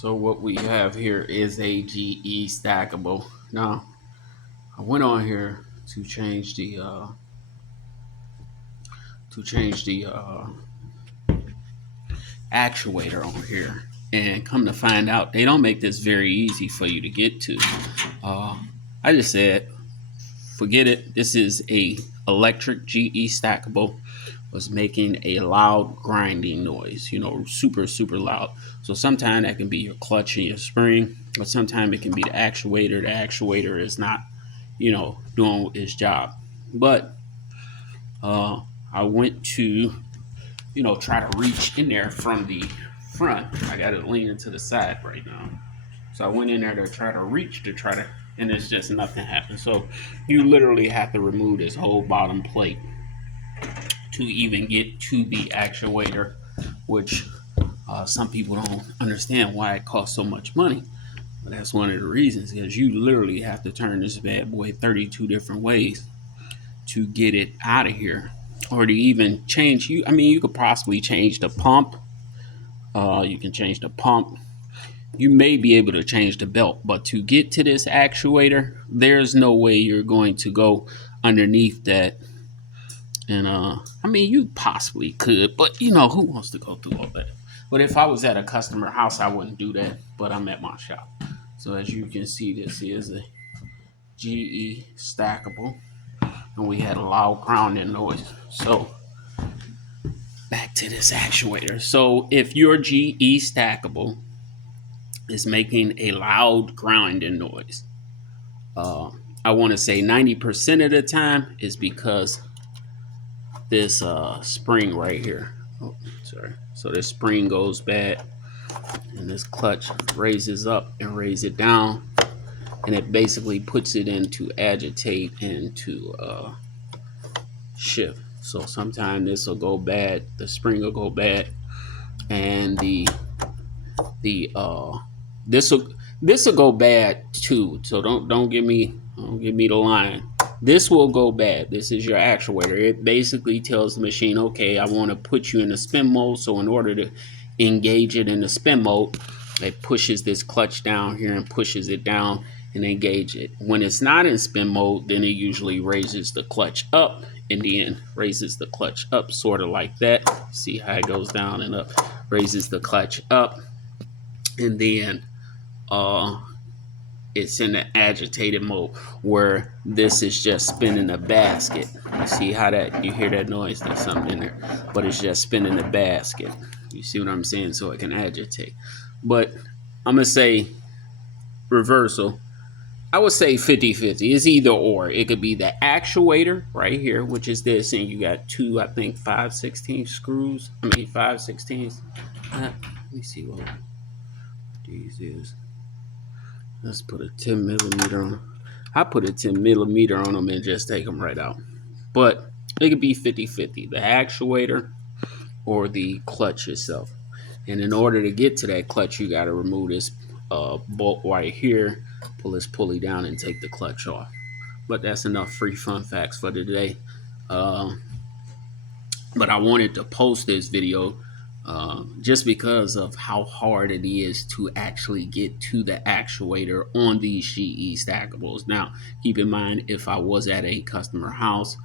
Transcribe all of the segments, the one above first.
So what we have here is a GE stackable. Now I went on here to change the actuator on here, and come to find out they don't make this very easy for you to get to. I just said forget it. This is a electric GE stackable. Was making a loud grinding noise, super loud. So sometimes that can be your clutch and your spring, or sometimes it can be the actuator. The actuator is not, doing its job. But I went to, try to reach in there from the front. I got it leaning to the side right now. So I went in there to try to reach and it's just nothing happened. So you literally have to remove this whole bottom plate to even get to the actuator, which some people don't understand why it costs so much money. But that's one of the reasons, because you literally have to turn this bad boy 32 different ways to get it out of here, or to even change. You could possibly change the pump. You can change the pump. You may be able to change the belt, but to get to this actuator, there's no way you're going to go underneath that. And you possibly could, but who wants to go through all that? But if I was at a customer house, I wouldn't do that. But I'm at my shop. So as you can see, this is a GE stackable, and we had a loud grounding noise. So back to this actuator. So if your GE stackable is making a loud grounding noise, I want to say 90% of the time is because this spring right here. Oh, sorry. So this spring goes bad, and this clutch raises up and raises it down, and it basically puts it into agitate and to shift. So sometimes this will go bad, the spring will go bad, and this will go bad too. So don't give me the line. This will go bad. This is your actuator. It basically tells the machine, okay, I want to put you in the spin mode. So in order to engage it in the spin mode, it pushes this clutch down here and pushes it down and engage it. When it's not in spin mode, then it usually raises the clutch up, and then raises the clutch up sort of like that. See how it goes down and up, raises the clutch up, and then it's in the agitated mode where this is just spinning the basket. You see how you hear that noise? There's something in there, but it's just spinning the basket. You see what I'm saying? So it can agitate. But I'm going to say reversal. I would say 50-50. It's either or. It could be the actuator right here, which is this, and you got two, I think, 5/16 screws. 5/16. Let me see what these is. Let's put a 10 millimeter on. I put a 10 millimeter on them and just take them right out. But it could be 50-50, the actuator or the clutch itself. And in order to get to that clutch, you got to remove this bolt right here, pull this pulley down, and take the clutch off. But that's enough free fun facts for today. But I wanted to post this video just because of how hard it is to actually get to the actuator on these GE stackables. Now, keep in mind, if I was at a customer house,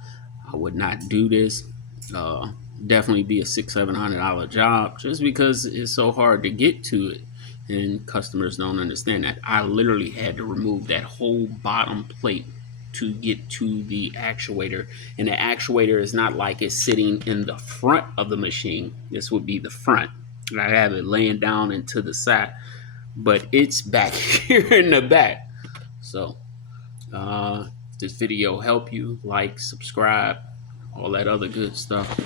I would not do this. Definitely be a $600-700 job, just because it's so hard to get to it, and customers don't understand that. I literally had to remove that whole bottom plate to get to the actuator, and the actuator is not like it's sitting in the front of the machine. This would be the front. I have it laying down and to the side, but it's back here in the back. So if this video helped you, like, subscribe, all that other good stuff.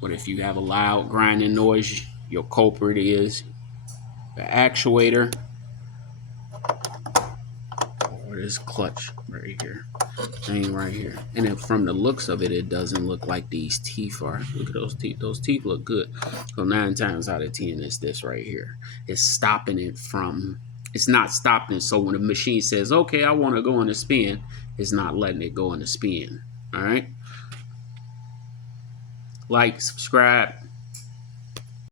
But if you have a loud grinding noise, your culprit is the actuator or this clutch right here, thing right here. And then from the looks of it, it doesn't look like these teeth are. Look at those teeth. Those teeth look good. So 9 times out of 10, it's this right here. It's stopping it from. It's not stopping it. So when the machine says, "Okay, I want to go in the spin," it's not letting it go in the spin. All right. Like, subscribe.